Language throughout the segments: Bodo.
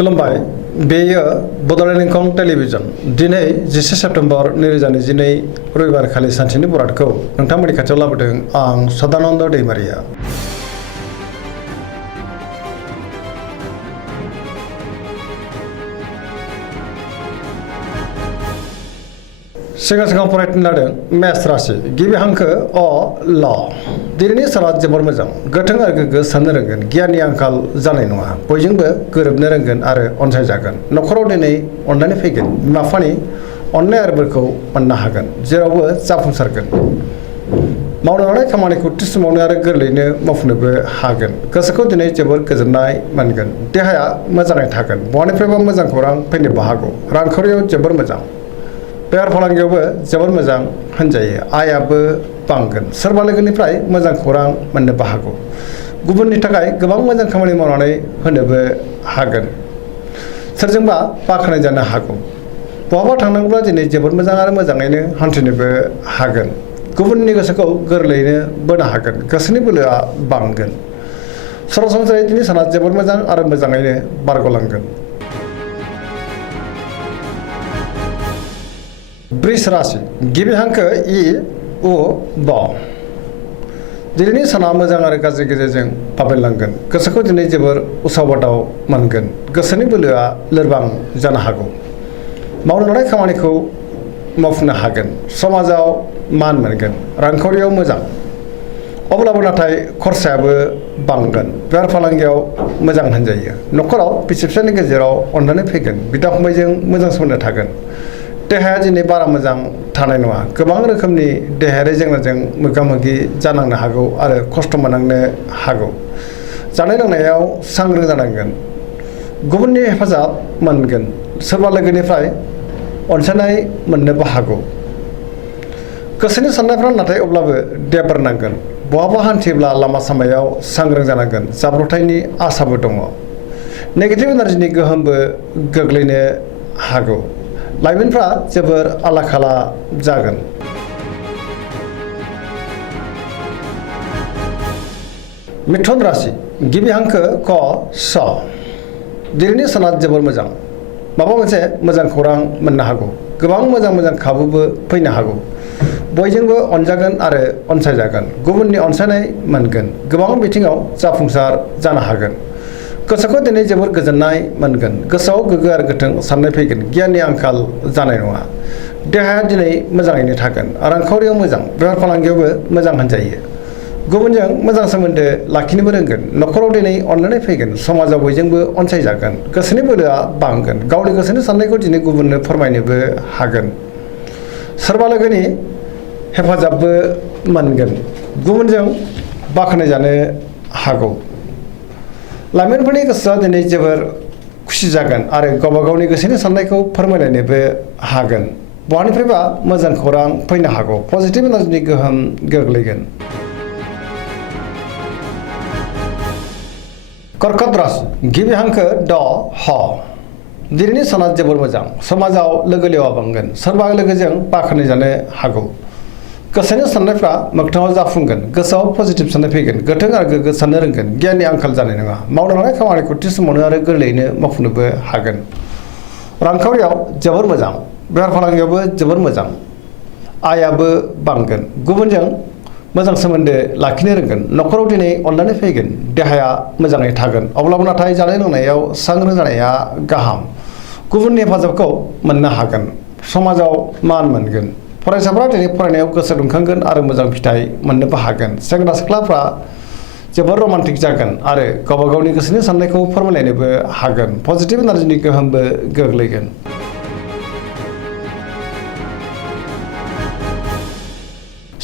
खुलुमबाय बेयो बड'लेण्ड इंखं टेलिभिजन दिनै 10 सेप्तेम्बर 2022 रबिबार खालि सानसेनि बरादखौ नोंथांमोननि खाथियाव लाबोदों आं सदानन्द दैमारिया। सिगां फरायनो लादों मेष राशि गिबि हांखो अ ल दिनैनि साना जोबोर मोजां गोथों आरो गोग्गो साननो रोंगोन गियाननि आंखाल जानाय नङा बयजोंबो गोरोबनो रोंगोन आरो अनसायजागोन न'खराव दिनै अननानै फैगोन बिमा बिफानि अननाय आरो बोरखौ मोननो हागोन जेरावबो जाफुंसारगोन मावनो लानाय खामानिखौ थि समावनो आरो गोरलैयैनो मावफुंनोबो हागोन गोसोखौ दिनै जोबोर गोजोननाय मोनगोन देहाया मोजाङै थागोन बहानिफ्रायबा मोजां खौरां फैनोबो हागौ रांखावरियाव जोबोर मोजां बेफार फालांगियावबो जोबोर मोजां होनजायो आयाबो बांगोन सोरबा लोगोनिफ्राय मोजां खौरां मोननोबो हागौ गुबुननि थाखाय गोबां मोजां खामानि मावनानै होनोबो हागोन सोरजोंबा बाख्नाय जानो हागौ बहाबा थांनांगौब्ला दिनै जोबोर मोजां आरो मोजाङैनो हान्थिनोबो हागोन गुबुननि गोसोखौ गोरलैयैनो बोनो हागोन गोसोनि बोलोआ बांगोन सरासनस्रायै दिनै साना जोबोर मोजां आरो मोजाङैनो बारग'लांगोन। वृष राशि गिबि हांखो इ उ ब दिनैनि साना मोजां आरो गाज्रि गेजेरजों बाबेनलांगोन गोसोखौ दिनै जोबोर उसाव बादाव मोनगोन गोसोनि बोलोआ लोरबां जानो हागौ मावनो लानाय खामानिखौ मावफुंनो हागोन समाजाव मान मोनगोन रांखावरियाव मोजां अब्लाबो नाथाय खरसायाबो बांगोन बेफार फालांगियाव मोजां होनजायो न'खराव बिसि फिसायनि गेजेराव अननानै फैगोन बिदा फंबायजों मोजां सोमोन्दो थागोन देहाया दिनै बारा मोजां थानाय नङा गोबां रोखोमनि देहायारि जेंनाजों मोगा मोगि जानांनो हागौ आरो खस्थ' मोननांनो हागौ जानाय लोंनायाव सांग्रां जानांगोन गुबुननि हेफाजाब मोनगोन सोरबा लोगोनिफ्राय अनसायनाय मोननोबो हागौ गोसोनि साननायफ्रा नाथाय अब्लाबो देबोरनांगोन बहाबा हान्थियोब्ला लामा सामायाव सांग्रां जानांगोन जाब्रबथायनि आसाबो दङ नेगेटिभ एनार्जिनि गोहोमबो गोग्लैनो हागौ लाइमोनफ्रा जोबोर आला खाला जागोन। मिथुन राशि गिबि हांखो क स दिनैनि साना जोबोर मोजां माबा मोनसे मोजां खौरां मोननो हागौ गोबां मोजां खाबुबो फैनो हागौ बयजोंबो अनजागोन आरो अनसायजागोन गुबुननि अनसायनाय मोनगोन गोबां बिथिङाव जाफुंसार जानो हागोन गोसोखौ दिनै जोबोर गोजोननाय मोनगोन गोसोआव गोग्गो आरो गोथों साननाय फैगोन गियाननि आंखाल जानाय नङा देहाया दिनै मोजाङैनो थागोन रांखावरियाव मोजां बेफार फालांगियावबो मोजां होनजायो गुबुनजों मोजां सोमोन्दो लाखिनोबो रोंगोन न'खराव दिनै अननानै फैगोन समाजाव बयजोंबो अनसायजागोन गोसोनि बोलोआ बांगोन गावनि गोसोनि साननायखौ दिनै गुबुननो फोरमायनोबो हागोन सोरबा लोगोनि हेफाजाबबो मोनगोन गुबुनजों बाख्नाय जानो हागौ लाइमोनफोरनि गोसोआ दिनै जोबोर खुसि जागोन आरो गावबा गावनि गोसोनि साननायखौ फोरमायलायनोबो हागोन बहानिफ्रायबा मोजां खौरां फैनो हागौ पजिटिभ एनार्जिनि गोहोम गोग्लैगोन। कर्कट राशि गिबि हांखो ड ह दिनैनि साना जोबोर मोजां समाजाव लोगो लेवा बांगोन सोरबा लोगोजों बाख्नाय जानो हागौ गोसोनि साननायफ्रा मोगथाङाव जाफुंगोन गोसोआव पजिटिभ साननाय फैगोन गोथों आरो गोग्गो साननो रोंगोन गियाननि आंखाल जानाय नङा मावनो लानाय खामानिखौ थि समावनो आरो गोरलैयैनो मावफुंनोबो हागोन रांखावरियाव जोबोर मोजां बेफार फालांगियावबो जोबोर मोजां आयाबो बांगोन गुबुनजों मोजां सोमोन्दो लाखिनो रोंगोन न'खराव दिनै अननानै फैगोन देहाया मोजाङै थागोन अब्लाबो नाथाय जानाय लोंनायाव सांग्रां जानाया गाहाम गुबुननि हेफाजाबखौ मोननो हागोन समाजाव मान मोनगोन फरायसाफ्रा दिनै फरायनायाव गोसो दुंखांगोन आरो मोजां फिथाइ मोननोबो हागोन सेंग्रा सिख्लाफ्रा जोबोर रमान्टिक जागोन आरो गावबा गावनि गोसोनि साननायखौ फोरमायलायनोबो हागोन पजिटिभ एनार्जिनि गोहोमबो गोग्लैगोन।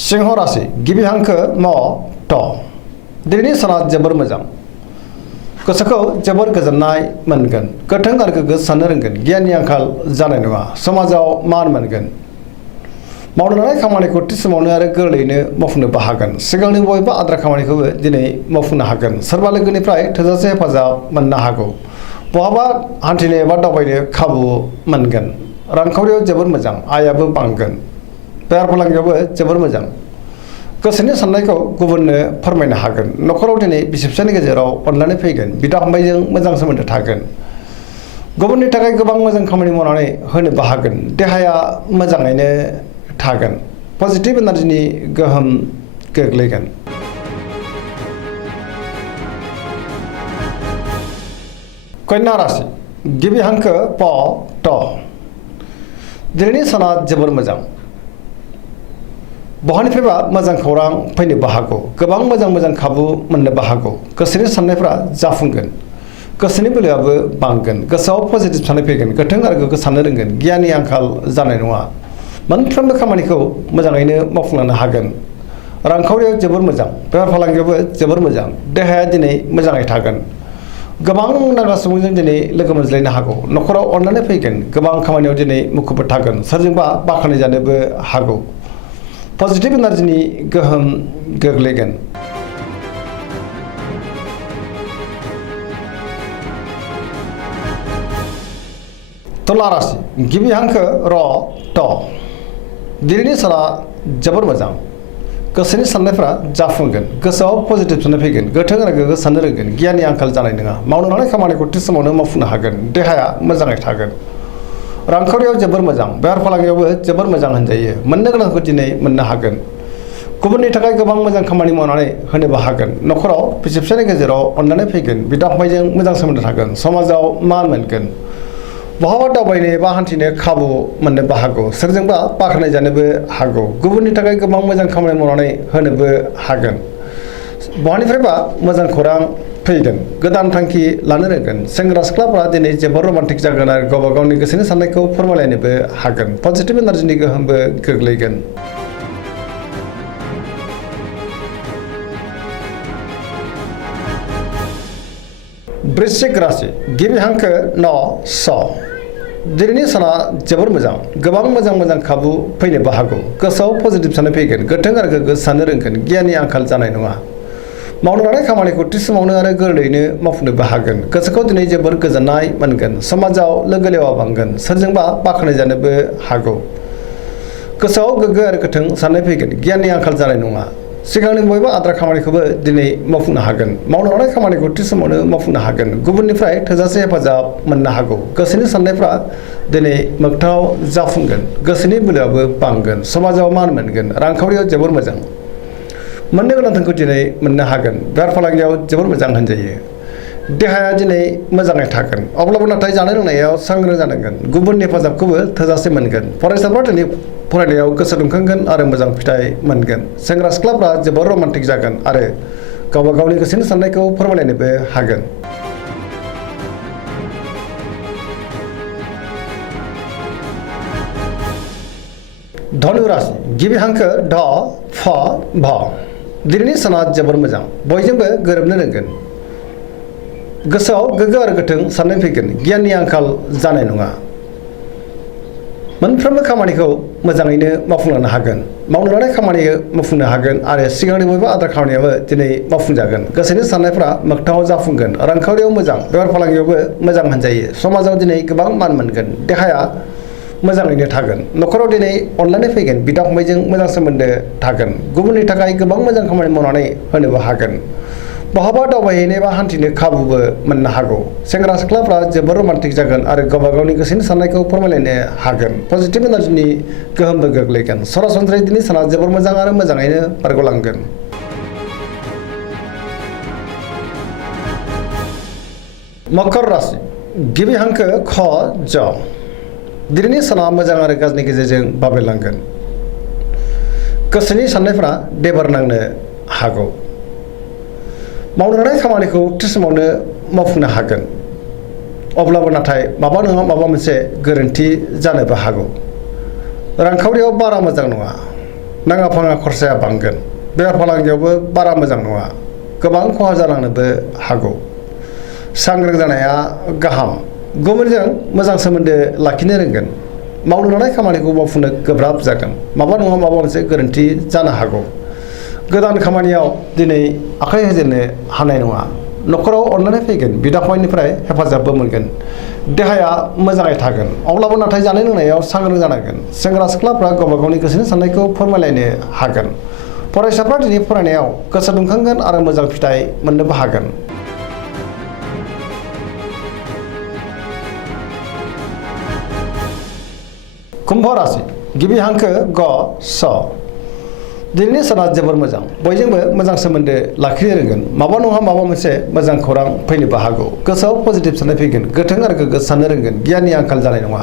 सिंह राशि गिबि हांखो म ट दिनैनि साना जोबोर मोजां गोसोखौ जोबोर गोजोननाय मोनगोन गोथों आरो गोग्गो साननो रोंगोन गियाननि आंखाल जानाय नङा समाजाव मान मोनगोन मावनो लानाय खामानिखौ थि समावनो आरो गोरलैयैनो मावफुंनोबो हागोन सिगांनि बबेबा आद्रा खामानिखौबो दिनै मावफुंनो हागोन सोरबा लोगोनिफ्राय थोजासे हेफाजाब मोननो हागौ बहाबा हान्थिनो एबा दावबायनो खाबु मोनगोन रांखावरियाव जोबोर मोजां आयाबो बांगोन बेफार फालांगियावबो जोबोर मोजां गोसोनि साननायखौ गुबुननो फोरमायनो हागोन न'खराव दिनै बिसि फिसायनि गेजेराव अननानै फैगोन बिदा फंबायजों मोजां सोमोन्दो थागोन गुबुननि थाखाय गोबां मोजां खामानि मावनानै होनोबो हागोन। देहाया मोजाङैनो थागोन। पजिटिभ एनार्जिनि गोहोम गोग्लैगोन। कन्या राशि गिबि हांखो प ट। दिनैनि साना जोबोर मोजां। बहानिफ्रायबा मोजां खौरां फैनोबो हागौ। गोबां मोजां खाबु मोननोबो हागौ। गोसोनि साननायफ्रा जाफुंगोन। गोसोनि बोलोआबो बांगोन। गोसोआव पजिटिभ साननाय फैगोन। गोथों आरो गोग्गो साननो रोंगोन। गियाननि आंखाल जानाय नङा। मोनफ्रोमबो खामानिखौ मोजाङैनो मावफुंलांनो हागोन। रांखावरियाव जोबोर मोजां। बेफार फालांगियावबो जोबोर मोजां। देहाया दिनै मोजाङै थागोन। गोबां नागा सुबुंजों दिनै लोगो मोनज्लायनो हागौ। न'खराव अननानै फैगोन। गोबां खामानियाव दिनै मुखुब थागोन। सोरजोंबा बाख्नाय जानोबो हागौ। पजिटिभ एनार्जिनि गोहोम गोग्लैगोन। तुला राशि गिबि हांखो र ट। दिनैनि साना जोबोर मोजां। गोसोनि साननायफ्रा जाफुंगोन। गोसोआव पजिटिभ साननाय फैगोन। गोथों आरो गोग्गो साननो रोंगोन। गियाननि आंखाल जानाय नङा। मावनो लानाय खामानिखौ थि समावनो मावफुंनो हागोन। देहाया मोजाङै थागोन। रांखावरियाव जोबोर मोजां। बेफार फालांगियावबो जोबोर मोजां होनजायो। मोननो गोनांखौ दिनै मोननो हागोन। गुबुननि थाखाय गोबां मोजां खामानि मावनानै होनोबो हागोन। न'खराव बिसि फिसायनि गेजेराव अननानै फैगोन। बिदा फंबायजों मोजां सोमोन्दो थागोन। समाजाव मान मोनगोन। बहाबा दावबायनो एबा हान्थिनो खाबु मोननोबो हागौ। सोरजोंबा बाख्नाय जानोबो हागौ। गुबुननि थाखाय गोबां मोजां खामानि मावनानै होनोबो हागोन। बहानिफ्रायबा मोजां खौरां फैगोन। गोदान थांखि लानो रोंगोन। सेंग्रा सिख्लाफोरा दिनै जोबोर रमान्टिक जागोन आरो गावबा गावनि गोसोनि साननायखौ फोरमायलायनोबो हागोन। पजिटिभ एनार्जिनि गोहोमबो गोग्लैगोन। वृश्चिक राशि गिबि हांखो न स। दिनैनि साना जोबोर मोजां। गोबां मोजां खाबु फैनोबो हागौ। गोसोआव पजिटिभ साननाय फैगोन। गोथों आरो गोग्गो साननो रोंगोन। गियाननि आंखाल जानाय नङा। मावनो लानाय खामानिखौ थि समावनो आरो गोरलैयैनो मावफुंनोबो हागोन। गोसोखौ दिनै जोबोर गोजोननाय मोनगोन। समाजाव लोगो लेवा बांगोन। सोरजोंबा बाख्नाय जानोबो हागौ। गोसोआव गोग्गो आरो गोथों साननाय फैगोन। गियाननि आंखाल जानाय नङा। सिगांनि बबेबा आद्रा खामानिखौबो दिनै मावफुंनो हागोन। मावनो लानाय खामानिखौ थि समावनो मावफुंनो हागोन। गुबुननिफ्राय थोजासे हेफाजाब मोननो हागौ। गोसोनि साननायफ्रा दिनै मोगथाङाव जाफुंगोन। गोसोनि बोलोआबो बांगोन। समाजाव मान मोनगोन। रांखावरियाव जोबोर मोजां। मोननो गोनांखौ दिनै मोननो हागोन। बेफार फालांगियाव जोबोर मोजां होनजायो। देहाया दिनै मोजाङै थागोन। अब्लाबो नाथाय जानाय लोंनायाव सांग्रां जानांगोन। गुबुननि हेफाजाबखौबो थोजासे मोनगोन। फरायसाफ्रा दिनै फरायनायाव गोसो दुंखांगोन आरो मोजां फिथाइ मोनगोन। सेंग्रा सिख्लाफ्रा जोबोर रमान्टिक जागोन आरो गावबा गावनि गोसोनि साननायखौ फोरमायलायनोबो हागोन। धनु राशि गिबि हांखो ढ फ भ। दिनैनि साना जोबोर मोजां। बयजोंबो गोरोबनो रोंगोन। गोसोआव गोग्गो आरो गोथों साननाय फैगोन। गियाननि आंखाल जानाय नङा। मोनफ्रोमबो खामानिखौ मोजाङैनो मावफुंलांनो हागोन। मावनो लानाय खामानि मावफुंनो हागोन आरो सिगांनि बबेबा आद्रा खामानियाबो दिनै मावफुंजागोन। गोसोनि साननायफ्रा मोगथाङाव जाफुंगोन। रांखावरियाव मोजां। बेफार फालांगियावबो मोजां होनजायो। समाजाव दिनै गोबां मान मोनगोन। देहाया मोजाङैनो थागोन। न'खराव दिनै अनलायनाय फैगोन। बिदा फंबायजों मोजां सोमोन्दो थागोन। गुबुननि थाखाय गोबां मोजां खामानि मावनानै होनोबो हागोन। बहाबा दावबायहैनो एबा हान्थिनो खाबुबो मोननो हागौ। सेंग्रा सिख्लाफ्रा जोबोर रमान्टिक जागोन आरो गावबा गावनि गोसोनि साननायखौ फोरमायलायनो हागोन। पजिटिभ एनार्जिनि गोहोमबो गोग्लैगोन। सरासनस्रायै दिनै साना जोबोर मोजां आरो मोजाङैनो बारग'लांगोन। मकर राशि गिबि हांखो ख ज। दिनैनि साना मोजां आरो गाज्रिनि गेजेरजों बाबेरलांगोन। गोसोनि साननायफ्रा देबार नांनो हागौ। मावनो लानाय खामानिखौ थि समावनो मावफुंनो हागोन। अब्लाबो नाथाय माबा नङा माबा मोनसे गोरोन्थि जानोबो हागौ। रांखावरियाव बारा मोजां नङा। नाङा फाङा खरसाया बांगोन। बेफार फालांगियावबो बारा मोजां नङा। गोबां खहा जालांनोबो हागौ। सांग्रां जानाया गाहाम। गुबुनजों मोजां सोमोन्दो लाखिनो रोंगोन। मावनो लानाय खामानिखौ मावफुंनो गोब्राब जागोन। माबा नङा माबा मोनसे गोरोन्थि जानो हागौ। गोदान खामानियाव दिनै आखाइ होजेननो हानाय नङा। न'खराव अननानै फैगोन। बिदा फंबायनिफ्राय हेफाजाबबो मोनगोन। देहाया मोजाङै थागोन। अब्लाबो नाथाय जानाय लोंनायाव सांग्रां जानांगोन। सेंग्रा सिख्लाफ्रा गावबा गावनि गोसोनि साननायखौ फोरमायलायनो हागोन। फरायसाफ्रा दिनै फरायनायाव गोसो दुंखांगोन आरो मोजां फिथाइ मोननोबो हागोन। कुम्भ राशि गिबि हांखो ग स दिनैनि साना जोबोर मोजां बयजोंबो मोजां सोमोन्दो लाखिनो रोंगोन माबा नङा माबा मोनसे मोजां खौरां फैनोबो हागौ गोसोआव पजिटिभ साननाय फैगोन गोथों आरो गोग्गो साननो रोंगोन गियाननि आंखाल जानाय नङा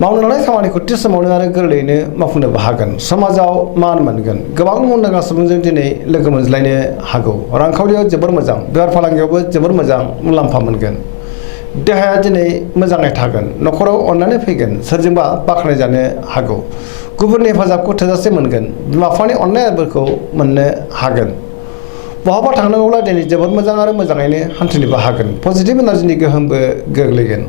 मावनो लानाय खामानिखौ थि समावनो आरो गोरलैयैनो मावफुंनोबो हागोन समाजाव मान मोनगोन गोबां मुंदांखा सुबुंजों दिनै लोगो मोनज्लायनो हागौ रांखावरियाव जोबोर मोजां बेफार फालांगियावबो जोबोर मोजां मुलाम्फा मोनगोन देहाया दिनै मोजाङै थागोन न'खराव अननानै फैगोन सोरजोंबा बाख्नायजानो हागौ गुबुननि हेफाजाबखौ थोजासे मोनगोन बिमा बिफानि अननायफोरखौ मोननो हागोन बहाबा थांनांगौब्ला दिनै जोबोद मोजां आरो मोजाङैनो हान्थिनोबो हागोन पजिटिभ एनार्जिनि गोहोमबो गोग्लैगोन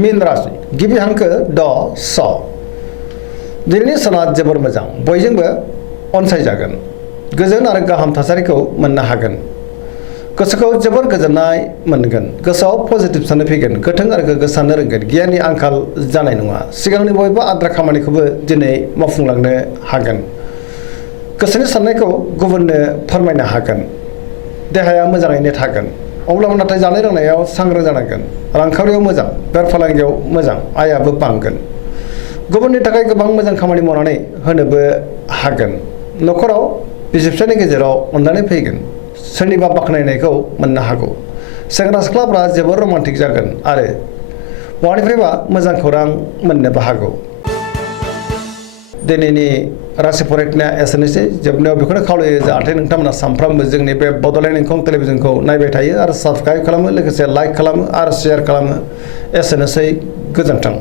मीन राशि गिबि हांखो ड स दिनैनि साना जोबोर मोजां बयजोंबो अनसायजागोन गोजोन आरो गाहाम थासारिखौ मोननो हागोन गोसोखौ जोबोर गोजोननाय मोनगोन गोसोआव पजिटिभ साननाय फैगोन गोथों आरो गोग्गो साननो रोंगोन गियाननि आंखाल जानाय नङा सिगांनि बबेबा आद्रा खामानिखौबो दिनै मावफुंलांनो हागोन गोसोनि साननायखौ गुबुननो फोरमायनो हागोन देहाया मोजाङैनो थागोन अब्लाबो नाथाय जानाय लोंनायाव सांग्रां जानांगोन रांखावरियाव मोजां बेफार फालांगियाव मोजां आयाबो बांगोन गुबुननि थाखाय गोबां मोजां खामानि मावनानै होनोबो हागोन न'खराव बिसि फिसायनि गेजेराव अननानै फैगोन सोरनिबा बाख्नायनायखौ मोननो हागौ सेंग्रा सिख्लाफ्रा जोबोर रमान्टिक जागोन आरो बहानिफ्रायबा मोजां खौरां मोननोबो हागौ दिनैनि राशि फरायनाया एसेनोसै जोबनायाव बेखौनो खावलायो जाहाथे नोंथांमोना सानफ्रामबो जोंनि बे बड'लेण्ड इंखं टेलिभिजनखौ नायबाय थायो आरो साबस्क्राइब खालामो लोगोसे लाइक खालामो आरो शेयार खालामो एसेनोसै गोजोन्थों